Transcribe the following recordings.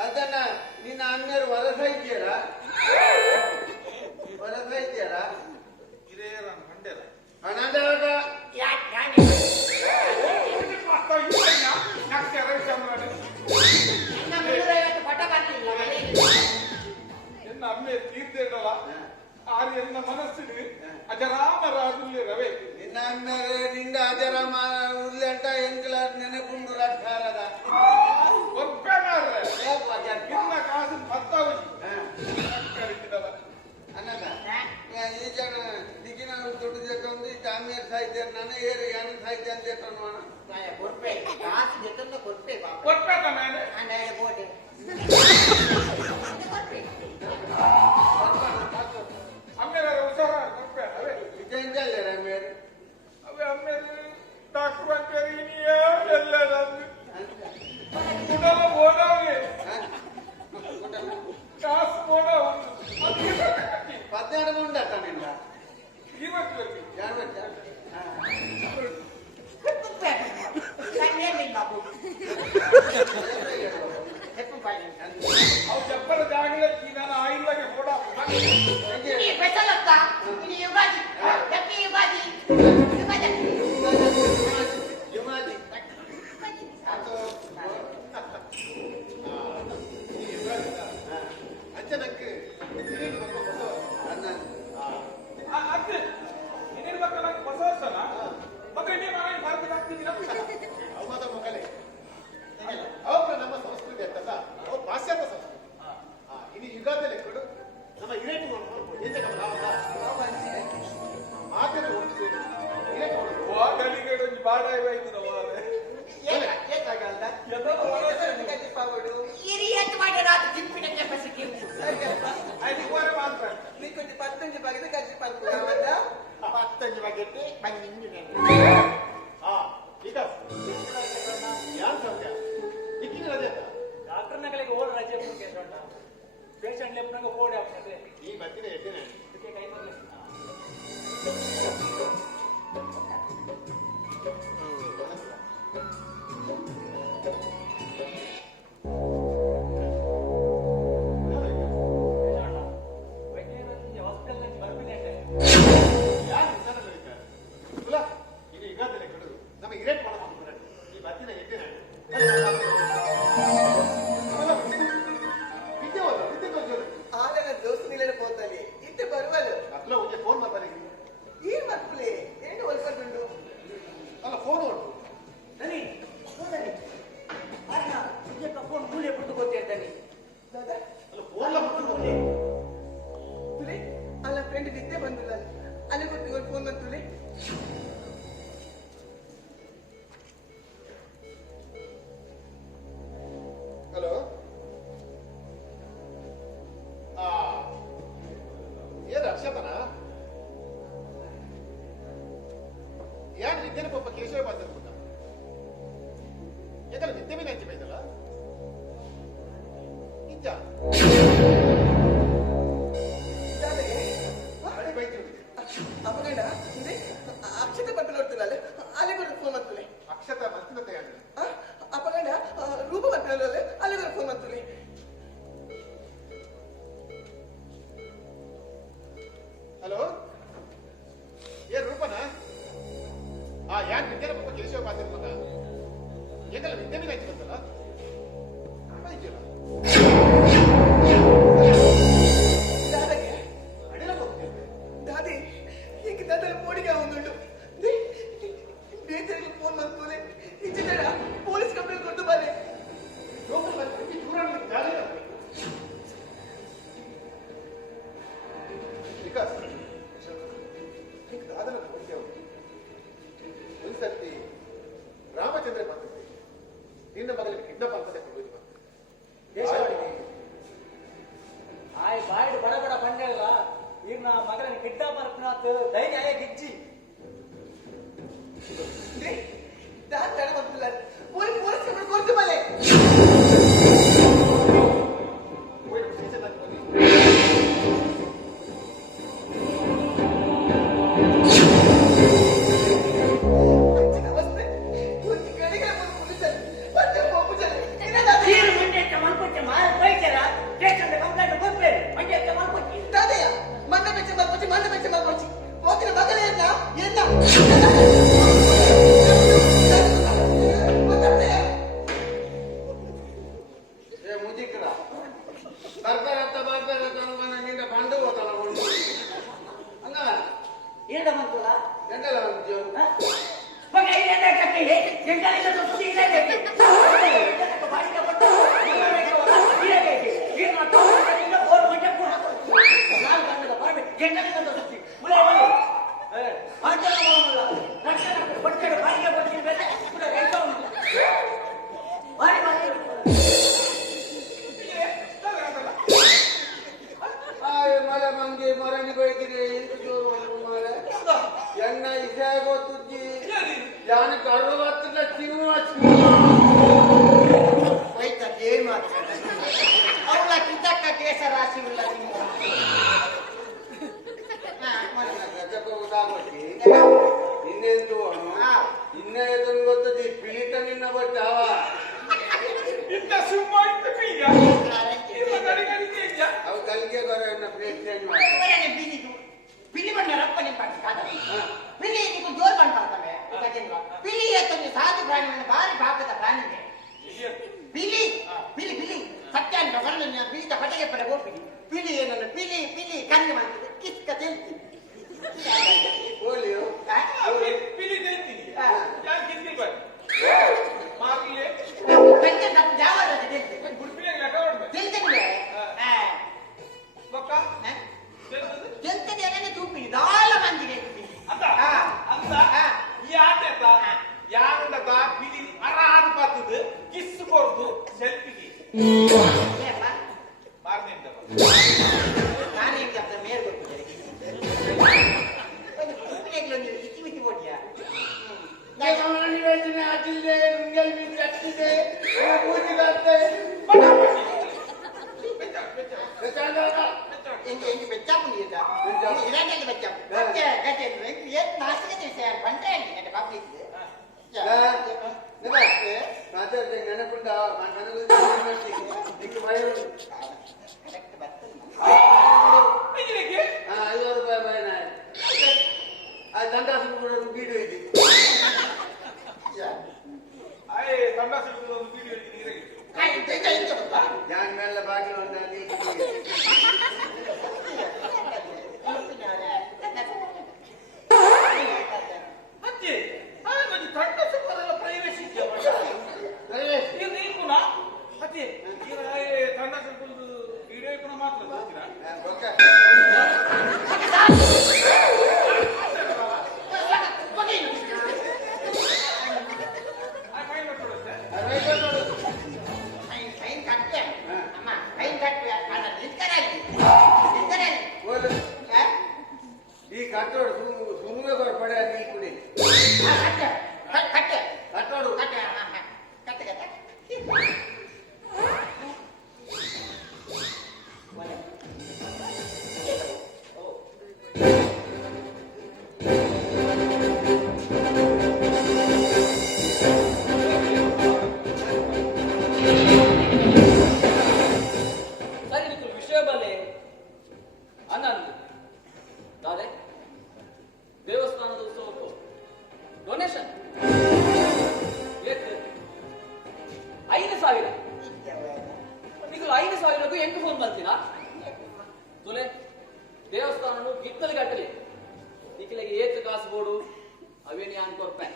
ಅದನ್ನ ನಿನ್ನ ಅಣ್ಣರು ವರಸ ಇದ್ದೀರಾ ಅಮ್ಮೆ ತೀರ್ಥೇಟಲ್ಲ ಆರು ಎನ್ನ ಮನಸ್ಸಿಗೆ ಅಜರಾಮರಾಗುಲ್ಲೇ ರವೆ ನಿನ್ನ ಅಮ್ಮೆ ನಿಂದ ಅಜರಾಮ ಉಲ್ಲಂಟ ಎಂಕಲ ನೆನಪುಂಡು ರಾಷ್ಟ್ರದ ಇನ್ನ ಕಾಸು ಭರ್ತಾವು ಅನ್ನದ ಈ ಜನ ದಿಗಿನ ದುಡ್ಡು ಜೊಂದು ಈ ತಾಮಿಯರ್ ಸಾಹಿತ್ಯ ನನ್ನ ಏರಿ ಏನು ಸಾಹಿತ್ಯ ಅಂತ ಹೇಳ್ತಾನ ಕೊಟ್ಬೇಕ ಮೇಲೆ ಅಮ್ಮೇಲೆ ಹುಷಾರ ಕೊಟ್ಬೇಡ ಅವೇ ಇದೇಂತಲ್ಲ ರಮೇರ್ ಅವೇ ಅಮ್ಮೇಲೆ ಡಾಕ್ಟರ್ ಅಂತೇಳಿ ಎಲ್ಲ ಓಡಾವೆ ಕಾಸು ಓಡಾವು 12 ಉಂಡತ್ತಾನಿಲ್ಲ ಇವತ್ತು ಯಾರು ಅವು ಚಪ್ಪರ ಜಾಗಲೇ ನಾನು ಆಯಿಲ್ಲಾಗೆ ಓಡಾ ನಿಜ ಬಾಯ್ಡು ಬಡ ಬಡ ಬಂಡೆಲ್ಲ ಈಗ ನಾ ಮಗನ ಕಿಡ್ಡ ಬರ್ಕನಾತ್ ಧೈರ್ಯ ಗಿಜ್ಜಿ ಕೊಡ್ತು ಮಲೆ ಏ ಮುಜಿಕ್ರ ಬರ್ತಾರತ್ತ ಮನ ನಿಂದ ಬಂಡು ಹೋಗಲ್ಲ ಒಂದು ಹಂಗ ಏನ ಬಂತಲ್ಲ ಎಂದಲ್ಲ ಒಂದು ಮಗ ಏನ ಕಟ್ಟಿಲೆ ಜಂಗಲಿನ ಸುತ್ತಿ ಇಲ್ಲ ಬಾಡಿಗೆ ಕೊಟ್ಟು ಏನು ಮಾಡ್ತಾನೆ ಬೋರ್ ಮಂಟೆ ಕೂಡ ನಾನು ಬಂದ ಬರಬೇಕು ಜಂಗಲಿನ ಸುತ್ತಿ ಮುಳೆ ಬಳಿ ಆಚರಣೆ ಮಾಡಲ್ಲ ರಕ್ಷಣೆ ಕೊಟ್ಟೆ ಬಾಡಿಗೆ ಕೊಡ್ತೀನಿ ಬೇರೆ ಕೂಡ ರೈತ ಉಂಟು ಬಾಡಿ ಬಾಡಿ ಮರ ಮಂಗಿ ಮರನಿ ಬೈಕಿರಿ ಇಂತ ಜೋರು ಮಾರ ಎನ್ನ ಇಸೆ ಗೊತ್ತುಜ್ಜಿ ಯಾನ ಕರು ಹತ್ತಿರ ತಿನ್ನುವ ಹೋಯ್ತ ಏನ್ ಮಾಡ್ತಾರೆ ಅವಳ ಕಿಂತಕ್ಕ ಕೇಸ ರಾಶಿ ಉಳ್ಳ ಇನ್ನೆಂದು ಇನ್ನೇ ಎದನ್ನು ಗೊತ್ತದಿ ಪಿಳಿತ ನಿನ್ನ ಬರ್ತಾವ ಇಂತ ಸುಮ್ಮ ಇಂತ ಕೈಯ ಇಂತ ಗಡಿ ಕೈಯ ಅವು ಕಲಿಕೆ ಬರೋನ್ನ ಪ್ಲೇಟ್ ಚೇಂಜ್ ಮಾಡ್ತಾರೆ పిల్లి పడిన రప్పని పట్టి కాదు పిల్లి నీకు జోరు పడతామే పిల్లి ఎత్తుంది సాధు ప్రాణి భారీ బాపత ప్రాణి పిల్లి పిల్లి పిల్లి సత్యాన్ని ఒకరిని పిల్లితో పట్టగెప్పడ ఓపిడి పిల్లి ఏనన్న పిల్లి పిల్లి కన్ను మంచిది కిస్క తెలుస్తుంది ಬೋಲಿಯೋ ಪಿಲಿ ಹೇಳ್ತೀನಿ ಯಾಕೆ ಕಿಸ್ಕಿಲ್ ಬರ್ ಮಾರ್ಲಿಲೆ పెద్ద తప్పు జావాది తెలుస్తుంది ಗುಡ್ಪಿಲೆ ಲೆಕ್ಕ ಹೊಡ್ಬೇಕು తెలుస్తుంది ಬೊಕ್ಕ తెలుస్తుంది తెలుస్తుంది ఏదైనా చూపి చాలా మంచిది ಅಂತ ಅಂತ ಈ ಆಟ ಯಾರುಂಡ ಪಿಲಿ ಅರಾದ ಪತ್ತದು ಕಿಸ್ ಕೊಡ್ದು ಸೆಲ್ಫಿಗೆ ಮಾರ್ನಿಂದ ನಾನೇం చెప్తా మేరు కొట్టుకుంటే ఇచ్చి మిచ్చి పోటీయా ಹಾಕಿಲ್ದೆ ರುಂಗಲ್ ಮೀನ್ ಕಟ್ಟಿದೆ ಪೂಜೆ ಕಟ್ತೆ ఇంటి పెట్టాము ఇలాంటి పెట్టాము ఏ నాశనం చేసేయాలి పంటే అంటే పబ్లిక్ ಮಾತಾಡ್ತೆ ನೆನಪುಂಟಾ ನನಗೂ ನಿಕ್ಕೆ ಬಯ కరెక్ట్ బతుంది 5,000 ರೂಪಾಯಿ ಬಯನ ಆ ದಂಡಾಸ ಬೀಡು ಐತಿ ಅಯ್ಯ ಸಂಡಾಸ ಒಂದು ವಿಡಿಯೋ ಯಾನ್ ಮೇಲೆ ಬಾಗಿಲು ಒಂದು ಅಜ್ಜಿ ಹಾಗಾಗಿ ಸಂಡಾಸ ಬರಲ್ಲ ಪ್ರೈವೇಸಿ ಇದು ನೀಕುನ ಅಜ್ಜಿ ಸಂಡಾಸ ಒಂದು ವಿಡಿಯೋ ಕೂಡ ಮಾತ್ರ ಗೊತ್ತಿರಾ ಈ ಕಟ್ಟೋಡು ಸುರುವೆ ಬರ್ಪಡೆ ನೀ ಕುಡಿ ಕಟ್ಟೋಡು ಸರಿ ನಿಖಿಲ್ ವಿಷಯ ಬಲ್ಲೆ ಆನಂದ್ ದಾದೆ ದೇವಸ್ಥಾನದ ಉತ್ಸವಕ್ಕೂ ಡೊನೇಷನ್ 5,000 ನಿಖಿಲ್ 5,000ಕ್ಕೂ ಹೆಂಗ್ ಫೋನ್ ಮಾಡ್ತೀನಾ ತುಲೆ ದೇವಸ್ಥಾನನು ಗಿತ್ತಲು ಕಟ್ಟಲಿ ನಿಖಿಲಿಗೆ ಏತು ಕಾಸು ಬೋಡು ಅವೇನಿ ಅನ್ಕೊರ್ಪೆ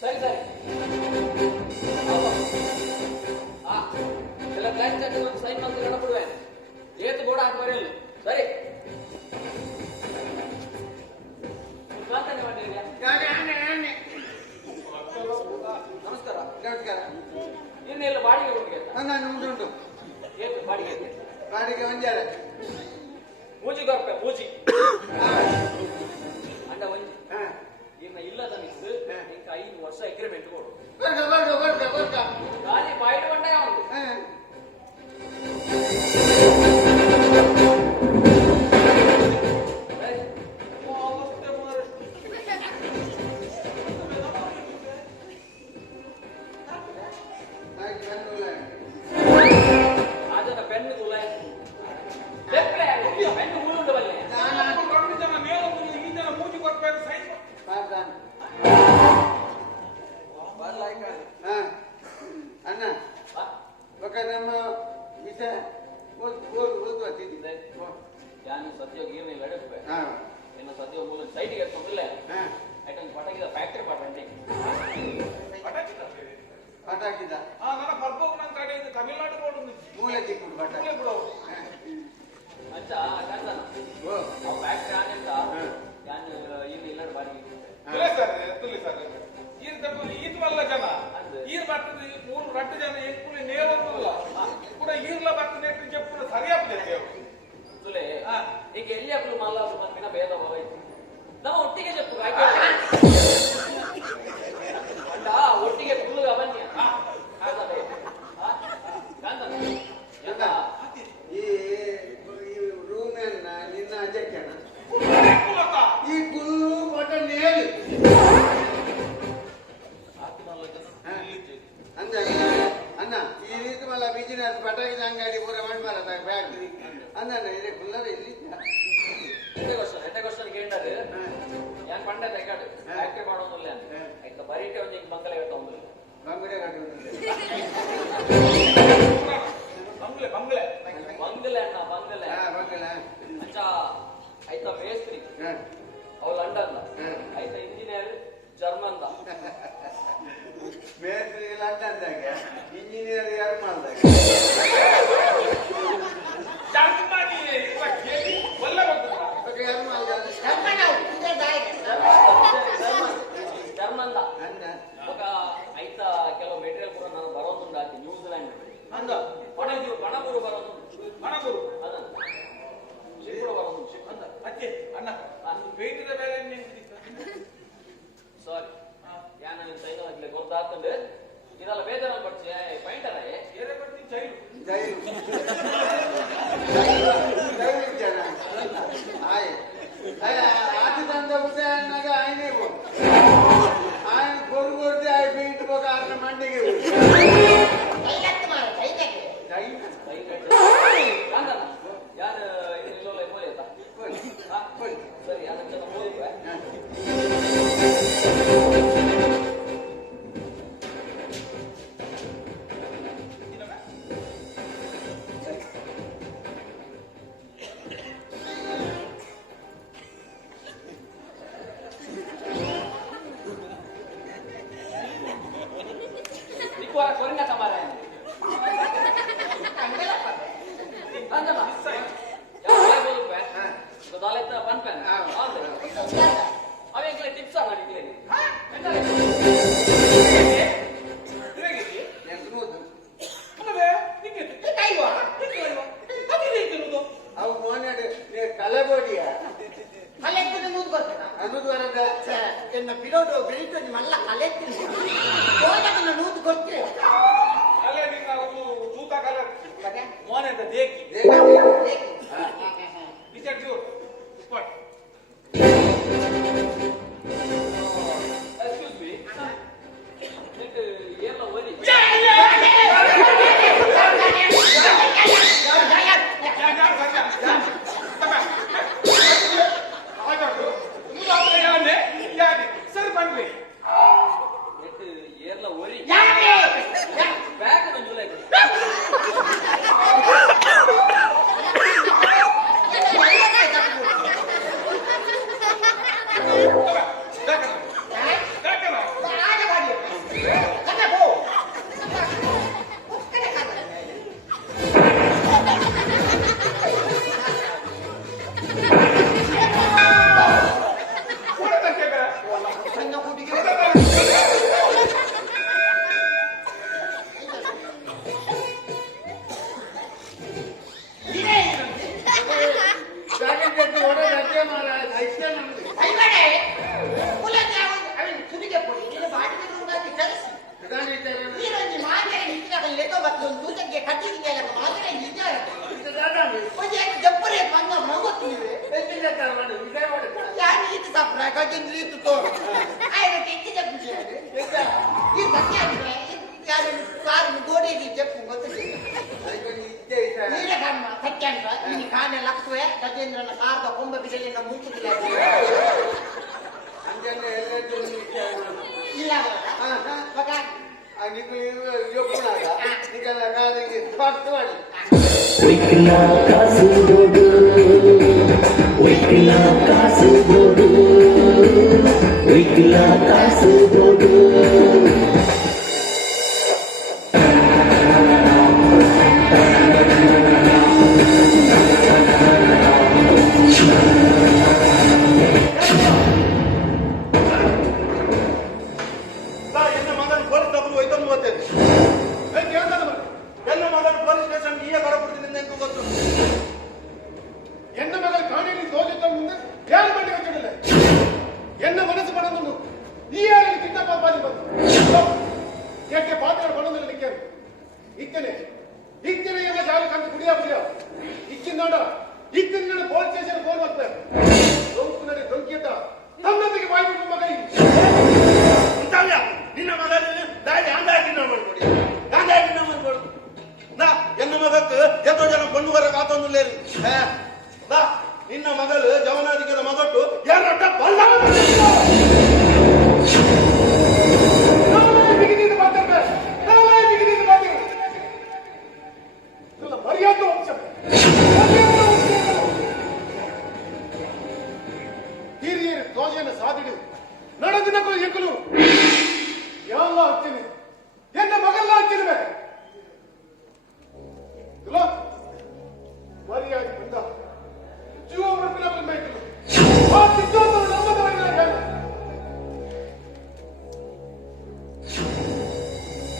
ಸರಿ ಸರಿ ಎಲ್ಲ ಬ್ಯಾಂಕ್ ಚೆಕ್ ಸೈನ್ ಮಾಡ್ತಾರೆ ಬಿಡುವೆ ಏತು ಬೋರ್ಡ್ ಹಾಕಿ ಬರೆಯಲ್ಲ ಸರಿ ಪ್ರಾರ್ಥನೆ ಮಾಡಿದ್ಯಾ ನಮಸ್ಕಾರ ನಮಸ್ಕಾರ ಇನ್ನೆಲ್ಲ ಬಾಡಿಗೆ ಹುಡುಗಿ ನಾನು ಉಂಟು ಏತು ಬಾಡಿಗೆ ಬಾಡಿಗೆ ಒಂಜಾರ ಮೂಜಿ ಕೊರ್ಪೆ ಮೂಜಿ ಅಂಡ ಒಂಜಿ ಇನ್ನ ಇಲ್ಲದ ಮಿಕ್ಸ್ ಇಂಕ 5 ವರ್ಷ ಅಗ್ರಿಮೆಂಟ್ ಕೊಡು ಖಾಲಿ ಬಾಯ್ಡ್ ಬಂಡ ಯಾವುದು ಅಣ್ಣ ಬಕ ನಮ್ಮ ವಿಷಯ ಯಾನು ಸದ್ಯ ಗೀರ್ನಿ ಲಡಕ್ಬೆ ಇನ್ನು ಸದ್ಯ ಮೂಲ ಸೈಟಿಗೆ ಎತ್ಕೊಂಡಿಲ್ಲ ಐಟಮ್ ಪಟಾಕಿದ ಫ್ಯಾಕ್ಟರಿ ಪಾಟಂಡಿ ಪಟಾಕಿದ ನನ್ನ ಪರ್ಪೋಗ್ ನನ್ನ ಕಡೆ ಇದು ತಮಿಳ್ನಾಡು ರೋಡ್ ಮೂಲೆ ಚಿಕ್ಕುಡು ಪಟಾಕಿ ಅಂಚ ಕಂದನ ಅವ್ ಫ್ಯಾಕ್ಟರಿ ಆನೆಂತ ಯಾನು ಇಲ್ಲಿ ಇಲ್ಲಡ ಬಾರಿ ತುಲಿ ಸರ್ ಈದ್ ವಲ್ಲ ಜನ ಈರ್ ಬರ್ತದೆ 3 ಜನ ఎక్కువ నేవల్ల కూడా ఈర్ల బರ್ತದೆ ಅಂತ చెప్పుడు ಸರಿಯಾಗ್ತದೆ ತುಲೆ ಈಗ ಎಲ್ಲಿ ಅಪ್ಲು ಮಲ್ಲ ಬಂದಿನ ಭೇದ ಭಾವ ಐತಿ ನಾವು ಒಟ್ಟಿಗೆ చెప్పు ಅಂಡ ಒಟ್ಟಿಗೆ ಫುಲ್ ಬನ್ನಿ ಈ ರೂಮ್ ನಿನ್ನ ಅಜಕ್ಕಣ ಈ ಗುಲ್ಲು ಬಟ ನೇಲಿ ಅಂದ ಅಣ್ಣ ಈ ರೀತಿ ಮಲ್ಲ ಬಿಸಿನೆಸ್ ಪಟಾಕಿ ಅಂಗಡಿ ಪೂರ ಮಾಡ್ಬಾರ ಫ್ಯಾಕ್ಟ್ರಿ ಅಂದಣ್ಣ ಇದೆ ಕುಲ್ಲರ ಇಲ್ಲಿ ಎಂಟೆ ಕ್ವಶನ್ ಕೇಳಿದಾರೆ ಯಾನ್ ಪಂಡ ತೆಗಾಡು ಫ್ಯಾಕ್ಟ್ರಿ ಮಾಡೋದಿಲ್ಲ ಆಯ್ತಾ ಬರೀಟೆ ಒಂದು ಈಗ ಬಂಗಲೆ ಕಟ್ಟೋದಿಲ್ಲ ಬಂಗಡೆ ಬಂಗ್ಲೆ ಬಂಗ್ಲೆ ಬಂಗಲೆ ಅಣ್ಣ ಬಂಗಲೆ ಬಂಗಲೆ ಅಂಚ ಆಯ್ತಾ ಮೇಸ್ತ್ರಿ ಅವ್ ಲಂಡನ್ ಆಯ್ತಾ ಇಂಜಿನಿಯರ್ ಜರ್ಮನ್ ಮೇಸ್ತ್ರಿ ಲಂಡನ್ದಾಗ ಇಂಜಿನಿಯರ್ ಯಾರು ಮಾಡ್ದಾಗ ಜರ್ಮನ್ ఒక ಆಯ್ತಾ ಕೆಲವು ಮೆಟೀರಿಯಲ್ ಕೂಡ ನಾನು ಬರೋದುಂಡು ಆಯ್ತು ನ್ಯೂಜಿಲೆಂಡ್ ಅಂದ ಪಣಬೂರು ಬರೋದು ಮಣಬೂರು ಅದನ್ನ ಶಿಪ್ ಕೂಡ ಬರೋದು ಶಿಪ್ ಅಂದ ಅಜ್ಜೆ ಅಣ್ಣ ಬೇಟಿದ ಬೇರೆ ಸಾರಿ ಯಾನ ಸೈನ ಗೊತ್ತಾಗ್ತದೆ ಇದೆಲ್ಲ ಬೇಜಾರ ಪಡ್ಸಿ ಪೈಂಟರ ಏನೇ ಬರ್ತೀನಿ ಜೈಲು ಜೈಲು ಜನ ಆಯ್ ಆದಿ ತಂದ ಉದಯನಾಗ ಆಯ್ನೆ ఆయన కొడుకొడితే ఆయన బీటుకోక ఆయన మండికి ಸರಿ ಅದಕ್ಕೆ ಕೊರಿನ ಕಮಾರ ಅಂದಮ್ಮ ಯಾವ ಬೋಲ್ಪೆ ಗೊತ್ತಾಯ್ತ ಪನ್ಪೆನ್ ಅವೆ ಎಂಕ್ಲೆ ಟಿಪ್ಸ್ ಅಲ್ಲ ನಿಕ್ಲೆ ಅವು ಮೋನಾಡು ಕಲಬೋಡಿಯ ಅನ್ನೋದು ಬರದ ಎನ್ನ ಪಿಲೋಡು ಬೆಳಿತು ಮಲ್ಲ ಕಲೆತ್ತೀನಿ ಹೋದನ್ನ ನೂತು ಕೊಟ್ಟೆ ಅಲ್ಲೇ ನಿನ್ನ ಒಂದು ತೂತ ಕಲರ್ ಮೋನೆ ಅಂತ ದೇಕಿ ಪಿಚರ್ ಜೂರ್ ಸ್ಪಾಟ್ ಎಕ್ಸ್ಕ್ಯೂಸ್ ಮೀ ನಿಂಗೆ ಎಲ್ಲ ಓದಿ ಸರ್ ಬನ್ರಿ ಏರ್ಲ ಓರಿ ಬ್ಯಾಗ್ ಜುಲೈ ಅದೊಂದು ರೀತಿ ತೋರು ಆಯ್ತು ಹೆಚ್ಚಿನ ಖುಷಿ ಅದು ಈ ಸತ್ಯ ಅಂದ್ರೆ ಯಾರು ಕಾರನ್ನು ಗೋಡೆಗೆ చెప్పు ಗೊತ್ತಿಲ್ಲ ನೀರೇ ಕರ್ಮ ಸತ್ಯ ಅಂತ ಈ ಕಾನೆ ಲಕ್ಷವೇ ಗಜೇಂದ್ರನ ಕಾರದ ಕೊಂಬ ಬಿಡಲಿನ ಮುಂಚುತ್ತಿಲ್ಲ ಇಲ್ಲ ಕಾಸರಗೋಡು ನಿನ್ನ ಮಗಳು ಜವನಾಧಿಕದ ಮಗಟ್ಟು ಯಾರೊಟ್ಟ ಬಲ್ಲ ಮರ್ಯಾದೆ ವಂಶ ಹಿರಿಯರು ಧ್ವಜನ ಸಾಧಿಡು ನಡೆದಿನಗಳು ಎಕ್ಕಲು ಎಲ್ಲ ಹಚ್ಚಿನಿ ಎನ್ನ ಮಗಲ್ಲ ಹಚ್ಚಿರುವೆ ಮರ್ಯಾದೆ ಬಂದ ಜೀವ ಮೃತ್ಯುಗಳ ಮೇಲೆ ಆ ಸಿದ್ಧಾಂತ ನಮ್ಮದವರಿಗೆ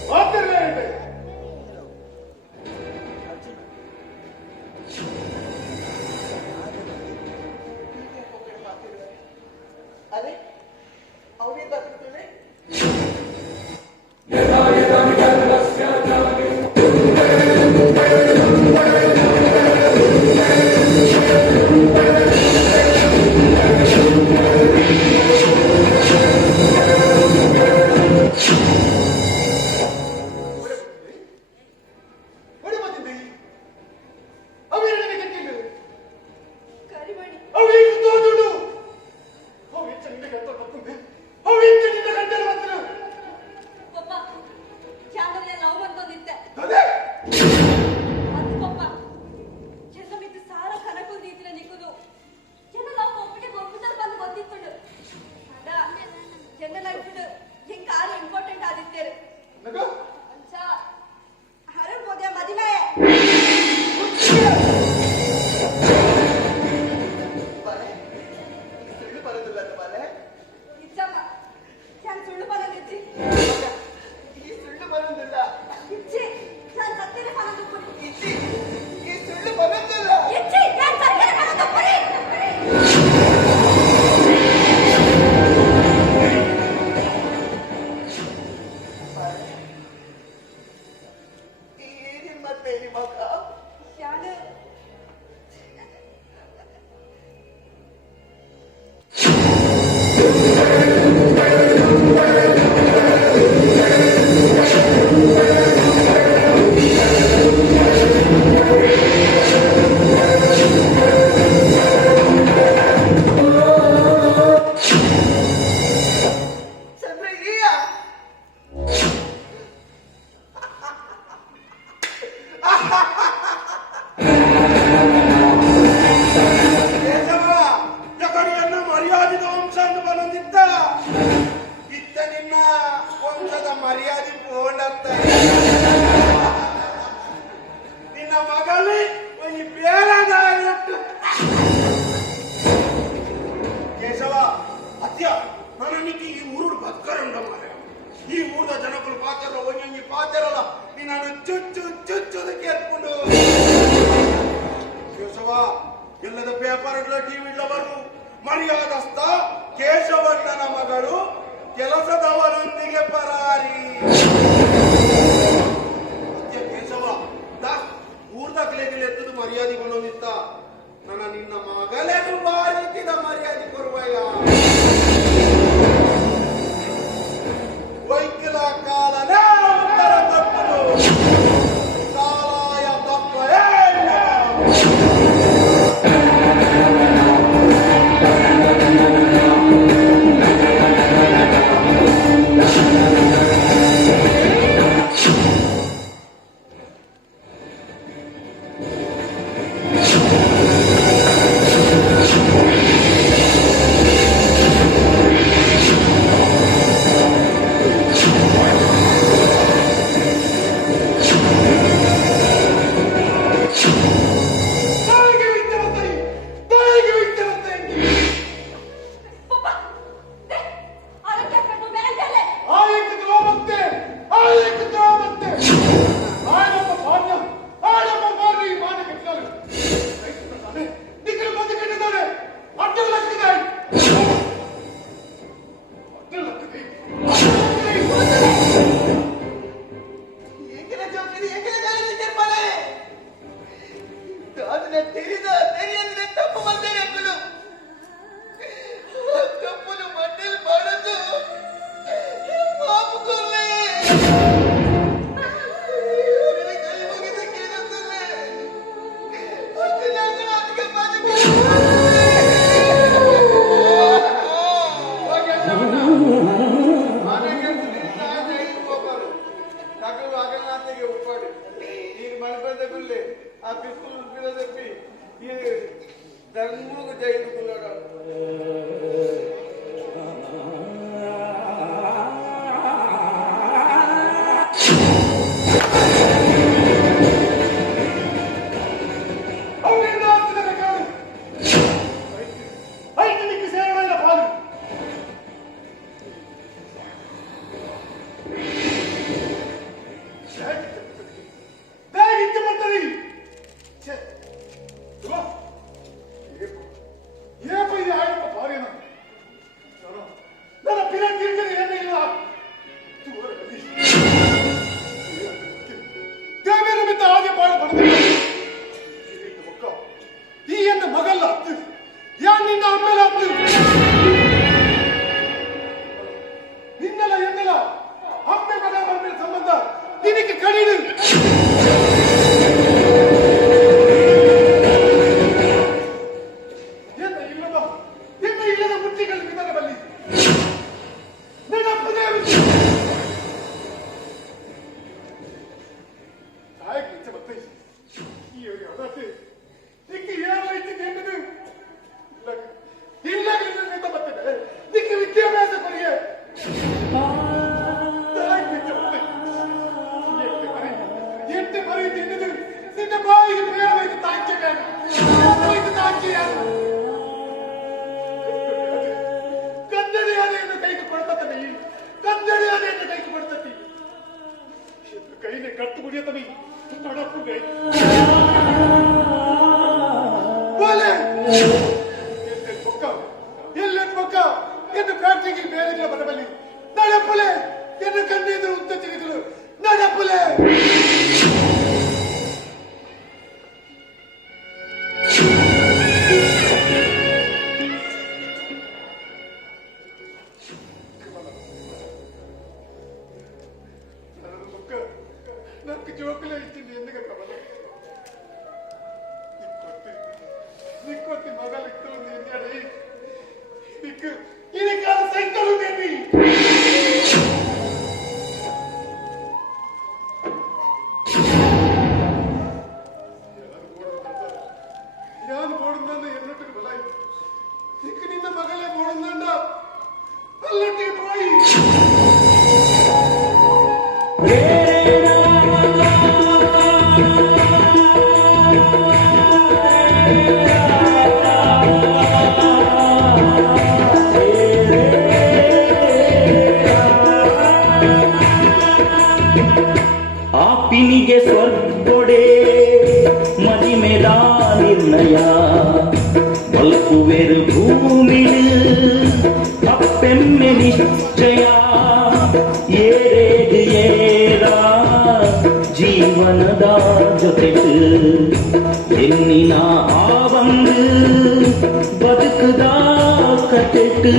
ಮಾತಿರಲೇ ಅದೇ ಅವರೇ ಬರ್ತಿದ್ದೇನೆ ಎಲ್ಲದ ಪೇಪರ್ಗಳ ಟಿವಿಗಳವರು ಮರ್ಯಾದಸ್ಥ ಕೇಶವಣ್ಣನ ಮಗಳು ಕೆಲಸದವರೊಂದಿಗೆ ಪರಾರಿ ಕೇಶವ ಊರ್ದಾಗ್ಲೇಗಿಲ್ಲ ಎತ್ತದು ಮರ್ಯಾದೆ ಬಂದೋನಿತ್ತ ನನ್ನ ನಿನ್ನ ಮಗಲೇನು ಬಾರಿಕಿದ ಮರ್ಯಾದೆ ಕೊರುವಯ್ಯ ಅದನ್ನ ತೆರೆಯಂದ್ರೆ ತಪ್ಪು ಬಂದರೆ ಅಪ್ಪನು ತಪ್ಪನು ಮಣ್ಣಲ್ಲಿ ಮಾಡೋದು ಪಾಪು ಕೊಲ್ಲೆ ಕೈ ಮುಗಿದ ಕೇಳುತ್ತಲ್ಲ ಅದಕ್ಕೆ ఉప్పాడు ఈ మణిపంద గుళ్ళే ఆ పిప్పులు పిల్ల చెప్పి ఈ ధర్మకు జైలుకున్నాడు ಆಪಿನಿಗೆ ಸ್ವರ್ಗೊಡೆ ಮದಿಮೆಲ ನಿರ್ಣಯ ಬಲ್ಕುವೆರು ಭೂಮಿಲ್ ಅಪ್ಪೆಮ್ಮೆ ನಿಶ್ಚಯ ಏರೇದು ಏರ ಜೀವನದ ಜೊತೆಗೆ ಎನ್ನಿನ ಆವಂದು ಬದುಕದ ಕಟ್ಟೆಟ್ಟು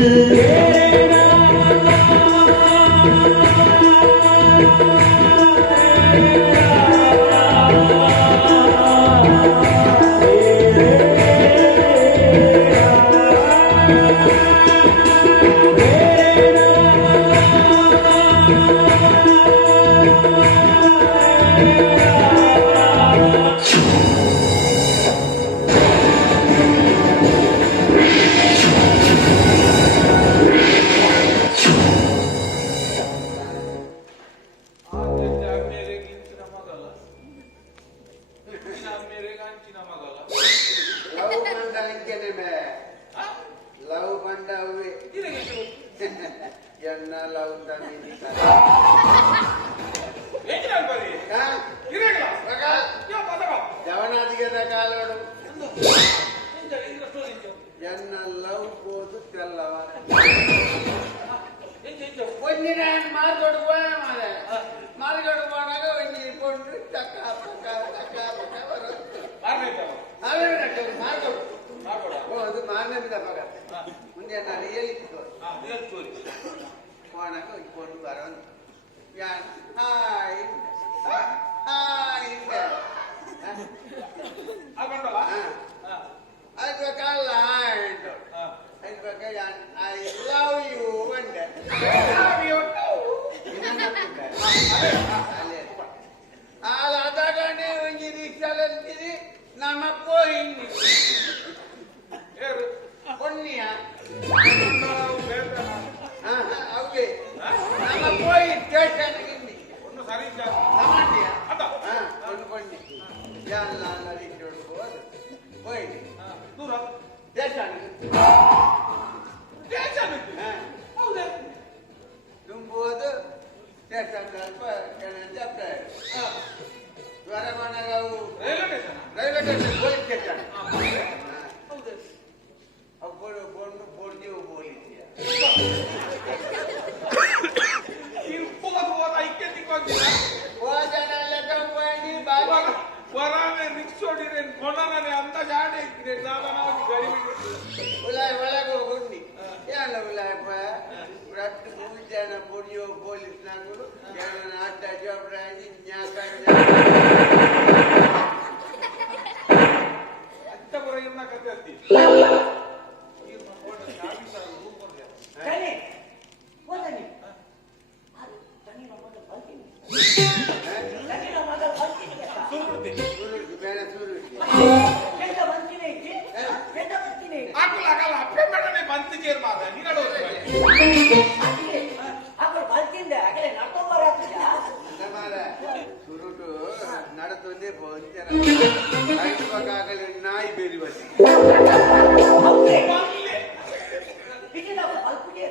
ಮಾರ್ಗಡು ಮಾಡಾಗ ಒಂದು ಇಟ್ಕೊಂಡು ಟಕ್ಕ ಟಕ್ಕ ಟಕ್ಕ ಟಕ್ಕ ಬರುತ್ತೆ ಅವೇ ಮಾಡ್ಕೊಡು ಮಾಡ್ಕೊಡ ಓ ಅದು ಮಾರನೇ ಬಿದ್ದ ಮಗ ಮುಂದೆ ನಾನು ಹೇಳಿತ್ತು ಚೋರಿ போனாங்க கொண்டு வரேன் ஹாய் ஹாய் ಹಾಕೊಂಡಲ್ಲ அதுக்கு காலையில் அதுக்கு ஐ லவ் யூ வந்து அதாகనే ಒಂಜಿ ರಿಕ್ಷಾದಲ್ಲಿ ನಮ್ಮ ಪೋಯಿಂಗ್ பொன்னிய ಅವ್ಗೆ ನಮ್ಮ போய் ಸ್ಟೇಷನ್ಗೆ ಒಂದು ಸರಿ ನಮ್ಮಂಡಿಯ ಅದ ಒಂದು ಬನ್ನಿ ಎಲ್ಲ ನಡಿಕೊಂಡು ಹೋದ ಹೋಯ್ತು ದೂರ ಸ್ಟೇಷನ್ಗೆ ಸ್ಟೇಷನ್ ಹೌದೇ ತುಂಬುವುದು ಸ್ಟೇಷನ್ ಸ್ವಲ್ಪ ಜಪ್ತ ಜ್ವರಮಾನವು ರೈಲ್ವೆ ಸ್ಟೇಷನ್ ಪೊಲೀಸ್ ಸ್ಟೇಷನ್ ಹೌದೇ ಅప్పుడు பொண்ணு பொறிஞ்சு போலீசியா ವರಾನೆ ರಿಕ್ಷೋಡಿರೆ ಕೊಣನೆ ಅಂತ ಜಾಡೆ ಇಕ್ಕಿದೆ ಸಾಧನವಾಗಿ ಗರಿಬಿದೆ ಒಳಗೆ ಹೋಗಿ ಎಲ್ಲ ಉಲಾಪ ರಟ್ಟು ಮೂಜನ ಪೊಡಿಯೋ ಪೊಲೀಸ್ ನಾಗರು ಎಲ್ಲ ಅಡ್ಡ ಜಬ್ರಾಜಿ ಅಂತ ಬರ ಇನ್ನ ಕತೆ ಅತ್ತಿ Dani, what Dani? Dani no mother bulking. Dani no mother bulking. ಬೇರೆ ಸೂರು ಎಂತ ಬಂತಿನೇ ಇಕ್ಕಿ? ಎಂತ ಬಂತಿನೇ? ಆಕಲಾಗಲ್ಲ ಅಪ್ಪೆ ಮೇಡನೆ ಬಂತಿ ಚೇರ್ ಮಾದ ನಿಗಳು ಆಕಿಲೆ ಆಕಳು ಬಲ್ತಿಂದೆ ಆಗಲೇ ನಡ್ಕೊಂಡು ಬರಾತಿದ್ದ. ಮಾರ ಸುರುಟು ನಡತೊಂದೇ ಬಂತರ ಐದು ಬಗ್ಗಾಗಲಿ ನಾಯಿ ಬೇರಿ ಬಸಿ ಹೌದೇ? ಇದಿನ ಬಲ್ಪಿಗೆ.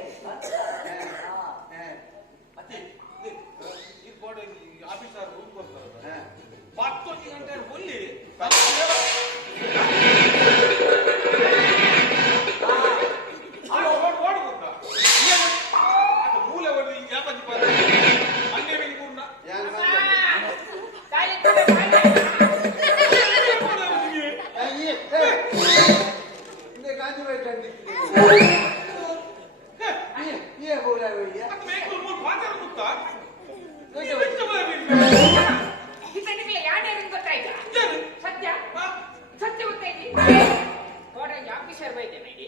ಮತ್ತೆ ಈ ಬೋರ್ಡ್ ಆಫೀಸರ್ ರೂಮ್ ಕೊಡ್ತಾರೆ 12 ಗಂಟೆ ಹೊಲ್ಲಿ ಓಡ್ ಗೊತ್ತಾ ಅದು ಮೂಲೆ ಹೊಡಿ ಯಾಪತಿ ಬರ ಅನ್ನೇ ಮೇಲೆ ಕೂರ್ನ ಯಾರು ಹಿಂದೆ ಗಾಂಧಿ ಬೈಕ್ ಏ ಬೋಲ ಬೈಯ ಅದು ಬೇಕು ಮೂರು ಪಾತ್ರ ಗೊತ್ತಾ ಇದಕ್ಕೆ ಯಾರ್ಯಾರು ಗೊತ್ತಾಯ್ತಾ ಸತ್ಯ ಸತ್ಯ ಗೊತ್ತಾಯ್ತಿ ಕೋಟೆ ಆಫೀಸರ್ ಬೈತೆ ನಡಿ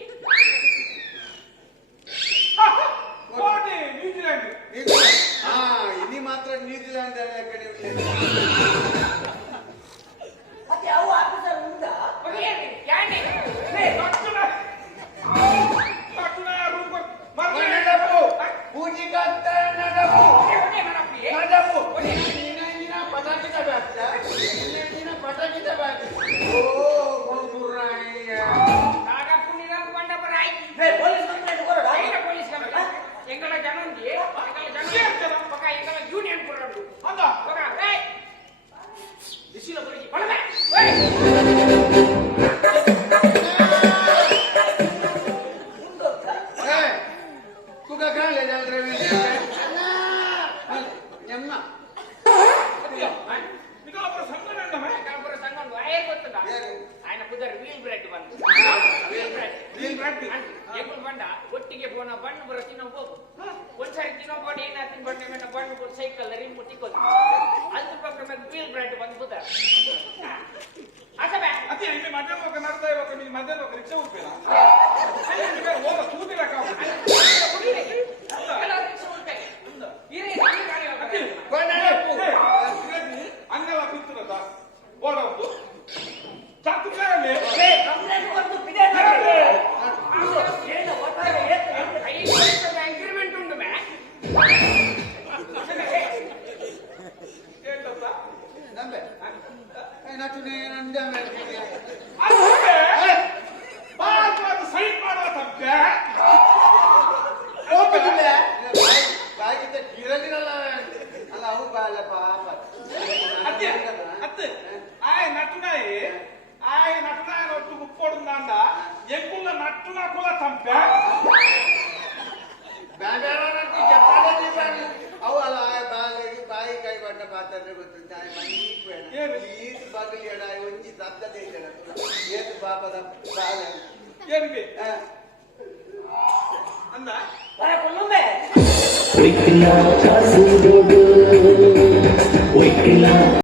ಕೋಟೆ ನ್ಯೂಜಿಲೆಂಡ್ ಇನಿ ಮಾತ್ರ ನ್ಯೂಜಿಲೆಂಡ್ ಕಡೆ ಮತ್ತೆ ಅವು ಆಫೀಸರ್ ಮುಂದ ಯಾನೆ ಪೂಜೆ ಕತ್ತ ನಡಬು ನಡಬು ನೀನ ಪಟಾಕಿ ತಗೋತ ನೀನ ಪಟಾಕಿ ತಗೋತ ಓ ಗೋಂಗುರಾಯ ನಾಗಪ್ಪು ನಿರಪ್ಪು ಬಂಡ ಬರಾಯ್ ಹೇ ಪೊಲೀಸ್ ಕಂಪ್ಲೇಂಟ್ ಕೊಡೋಡ ಐನ ಪೊಲೀಸ್ ಕಂಪ್ಲೇಂಟ್ ಎಂಗಳ ಜನ ಉಂದಿ ಎಂಗಳ ಜನ ಪಕ್ಕ ಎಂಗಳ ಯೂನಿಯನ್ ಕೊಡೋದು ಹೌದ ಪಕ್ಕ ಏಯ್ ದಿಸಿಲ ಬರಿ ಬಡಬೆ ಏ ಕುಗ ಕಾಣಲೆ ಜಾಲ್ರೆ ಎಮ್ಮ ನಿಗಳೊಬ್ಬರ ಸಂಘಟನೆ ಉಂಟಮ್ಮ ಕಲಪುರ ಸಂಘ ಒಂದು ಆಯೇ ಗೊತ್ತದ ಯಾರು? ఆయన ಕುದರ್ ವೀಲ್ ಬ್ರೆಡ್ ಬಂದು ವೀಲ್ ಬ್ರೆಡ್ ಎప్పుడు ಬಂಡ ಒಟ್ಟಿಗೆ ಬೋನ ಬಣ್ಣ ಬರೋ ತಿನ್ನೋ ಹೋಗು ಒಂದ್ಸಾರಿ ತಿನ್ನೋ ಬೋಡಿ ಏನಾಗ್ತೀನಿ ಬಣ್ಣ ಮೇಲೆ ಬಣ್ಣ ಸೈಕಲ್ ರಿಮ್ ಮುಟ್ಟಿಕೋದು ಅದ್ರ ಪಕ್ಕ ಮೇಲೆ ವೀಲ್ ಬ್ರೆಡ್ ಬಂದು ಕುದರ್ ಅಸಬೆ ಅತಿ ಇಲ್ಲಿ ಮಧ್ಯಾಹ್ನ ನಡ್ತಾ ಇವಾಗ ನೀವು ಮಧ್ಯಾಹ್ನ ರಿಕ್ಷಾ ಉಡ್ಬೇಡ ಅಲ್ಲಿ ಹೋಗ ಕೂದಿಲ್ಲ ಕಾವು ಅಂಗಲ ಬಿತ್ತುರದ ಓಡೋದು ಚಾಕುಕಾಯಲ್ಲಿ ಕಂಪ್ಲೇಂಟ್ ಕೊಟ್ಟು ಬಿಡೆ ಮಾಡಿ ಏನು ಒಟ್ಟಾರೆ ಅಗ್ರಿಮೆಂಟ್ ಉಂಟು ಮೇ ಏನಂತ ನಂಬೆ ನಟನೆ ನಂದ ಬಾಜು ಸೈಡ್ ಮಾಡೋ ತಪ್ಪೆ ಬಾಗಿದ್ದ ಗಿರಲಿರಲ್ಲ ಅಲ್ಲ ಅವು ಬಾಲ ಪಾಪ ಅತ್ತೆ ಅತ್ತೆ ಆಯ್ ನಟನಾಯಿ ಒಟ್ಟು ಉಪ್ಪೊಡುಂದಾಂಡ ಎಂಕುಲ್ಲ ನಟ್ಟುನ ಕುಲ ತಂಪೆ ಅವು ಅಲ್ಲ ಬಾಯಿ ಕೈ ಬಣ್ಣ ಪಾತ್ರ ಗೊತ್ತು ಏನು ಈತ್ ಬಗಲಿ ಅಡ ಒಂಜಿ ತಪ್ಪದೆ ಇದ್ದಣ ಏತ್ ಪಾಪದ ಸಾಲ ಏನಿಗೆ ಅಂದ ಬರಕೊಳ್ಳುಂಬೆ Wikila, Chasudodu, Wikila.